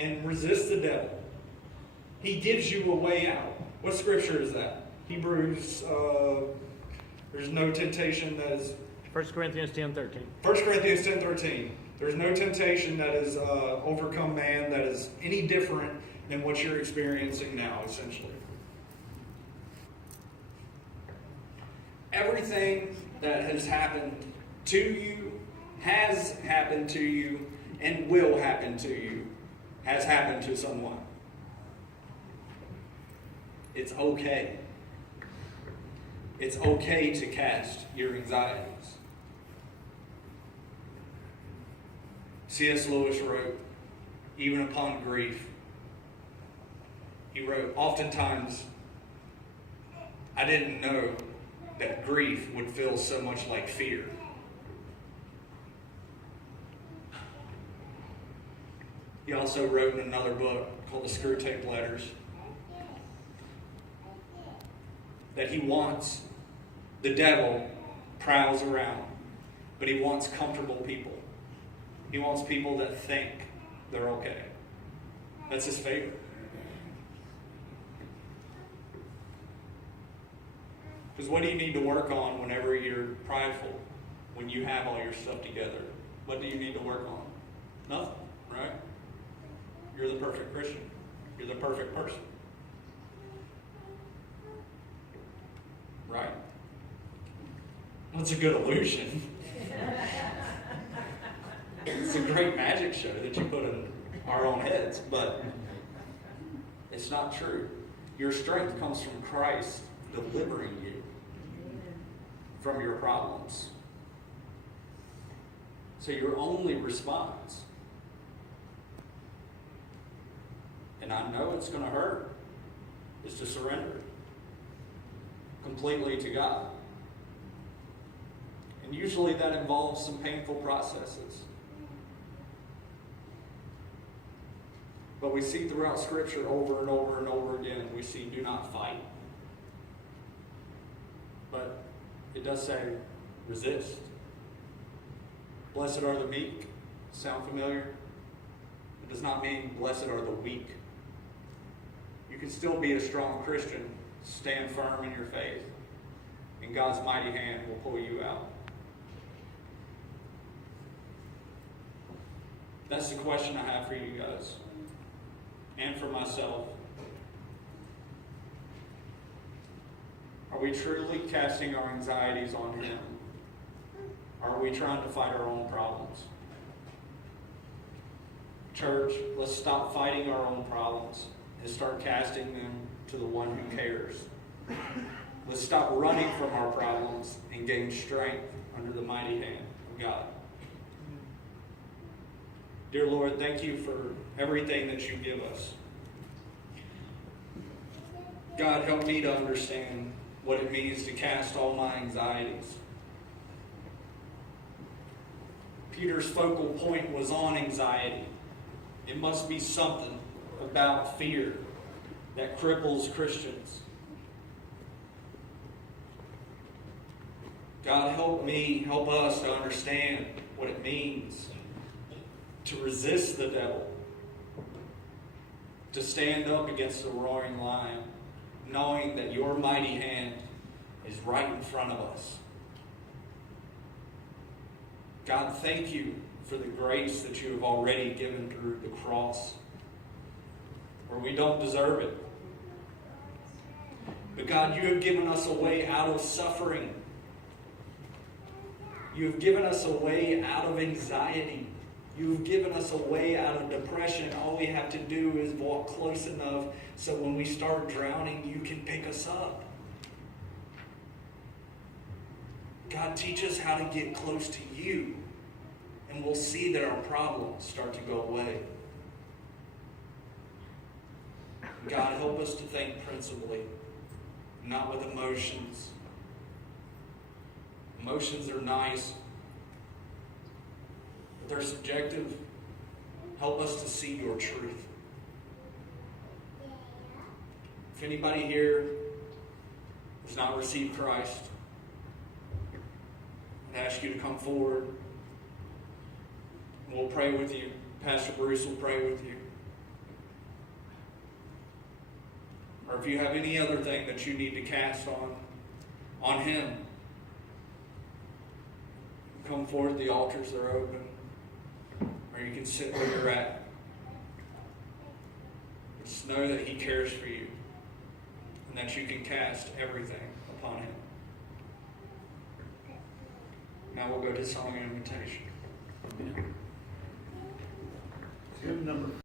and resist the devil. He gives you a way out. What scripture is that? Hebrews, there's no temptation that is... 1 Corinthians 10:13. 1 Corinthians 10:13. There's no temptation that is overcome man that is any different than what you're experiencing now, essentially. Everything that has happened to you, has happened to you, and will happen to you, has happened to someone. It's okay. It's okay to cast your anxieties. C.S. Lewis wrote, even upon grief, he wrote, oftentimes I didn't know that grief would feel so much like fear. He also wrote in another book called The Screwtape Letters that he wants, the devil prowls around, but he wants comfortable people. He wants people that think they're okay. That's his favorite. Because what do you need to work on whenever you're prideful? When you have all your stuff together? What do you need to work on? Nothing, right? You're the perfect Christian. You're the perfect person. Right? That's a good illusion. It's a great magic show that you put in our own heads, but it's not true. Your strength comes from Christ delivering you from your problems. So your only response, and I know it's going to hurt, is to surrender completely to God. And usually that involves some painful processes. But we see throughout Scripture over and over and over again, we see do not fight. But it does say resist. Blessed are the meek. Sound familiar? It does not mean blessed are the weak. You can still be a strong Christian, stand firm in your faith, and God's mighty hand will pull you out. That's the question I have for you guys, and for myself. Are we truly casting our anxieties on Him? Or are we trying to fight our own problems? Church, let's stop fighting our own problems and start casting them to the one who cares. Let's stop running from our problems and gain strength under the mighty hand of God. Dear Lord, thank you for everything that you give us. God, help me to understand what it means to cast all my anxieties. Peter's focal point was on anxiety. It must be something about fear that cripples Christians. God, help us to understand what it means to resist the devil, to stand up against the roaring lion, knowing that your mighty hand is right in front of us. God, thank you for the grace that you have already given through the cross, where we don't deserve it. But God, you have given us a way out of suffering. You have given us a way out of anxiety. You've given us a way out of depression. All we have to do is walk close enough so when we start drowning, you can pick us up. God, teach us how to get close to you, and we'll see that our problems start to go away. God, help us to think principally, not with emotions. Emotions are nice, but they're subjective. Help us to see your truth. If anybody here has not received Christ, I'd ask you to come forward. We'll pray with you. Pastor Bruce will pray with you. or if you have any other thing that you need to cast on Him, come forward. The altars are open, or you can sit where you're at. Just know that He cares for you, and that you can cast everything upon Him. Now we'll go to song and invitation. Hymn number